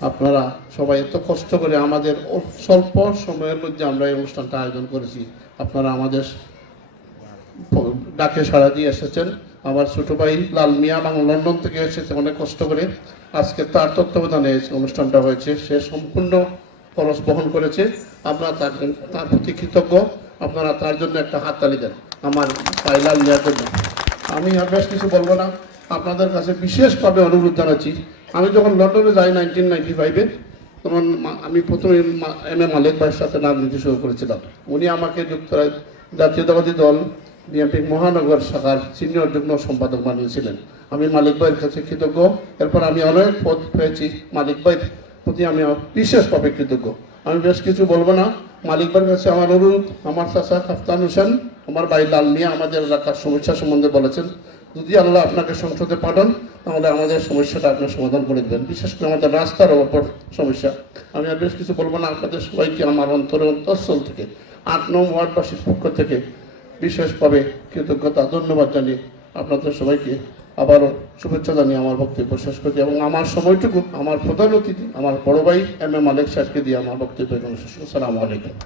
আপনারা সবাই এত কষ্ট করে আমাদের স্বল্প সময়ের মধ্যে আমরা এই অনুষ্ঠানটা আয়োজন করেছি। আপনারা আমাদের ডাকে সাড়া দিয়ে এসেছেন। আমার ছোট ভাই লাল মিয়া এবং লন্ডন থেকে এসেছে অনেক কষ্ট করে। আজকে তার তত্ত্বাবধানে অনুষ্ঠানটা হয়েছে। সে সম্পূর্ণ খরচ বহন করেছে। আমরা তার তার প্রতি কৃতজ্ঞ। আপনারা তার জন্য একটা হাততালি দেন। আমার ভাই লাল মিয়ার জন্য। আমি আর বেশ কিছু বলব না। আপনাদের কাছে বিশেষভাবে অনুরোধ জানাচ্ছি। আমি যখন লন্ডনে যাই নাইনটিন নাইনটি ফাইভে, তখন আমি প্রথমে এম এ মালিক ভাইয়ের সাথে রাজনীতি শুরু করেছিলাম। উনি আমাকে যুক্তরাজ্য জাতীয়তাবাদী দল, বিএনপি মহানগর শাখার সিনিয়র যুগ্ম সম্পাদক বানিয়েছিলেন আমি মালিক ভাইয়ের কাছে কৃতজ্ঞ। এরপর আমি অনেক পদ পেয়েছি মালিক ভাইয়ের প্রতি আমি বিশেষভাবে কৃতজ্ঞ। আমি বেশ কিছু বলব না। মালিক ভাইয়ের কাছে আমার অনুরোধ, আমার চাচা খাফতান হোসেন আমার ভাই লাল মিয়া আমাদের এলাকার সমস্যা সম্বন্ধে বলেছেন, যদি আল্লাহ আপনাকে সংসদে পাঠান, তাহলে আমাদের সমস্যাটা আপনার সমাধান করে দেবেন। বিশেষ করে আমাদের রাস্তার ওপর সমস্যা। আমি আর বেশ কিছু বলব না, আপনাদের সবাইকে আমার অন্তরে অন্তঃস্থল থেকে, আট নং ওয়ার্ডবাসীর পক্ষ থেকে বিশেষভাবে কৃতজ্ঞতা, ধন্যবাদ জানিয়ে আপনাদের সবাইকে আবারও শুভেচ্ছা জানিয়ে আমার বক্তব্য শেষ করছি। এবং আমার সময়টুকু, আমার প্রধান অতিথি, আমার বড় ভাই এম এ মালিক সাহেবকে দিয়ে আমার বক্তব্য শেষ করছি। আসসালামু আলাইকুম।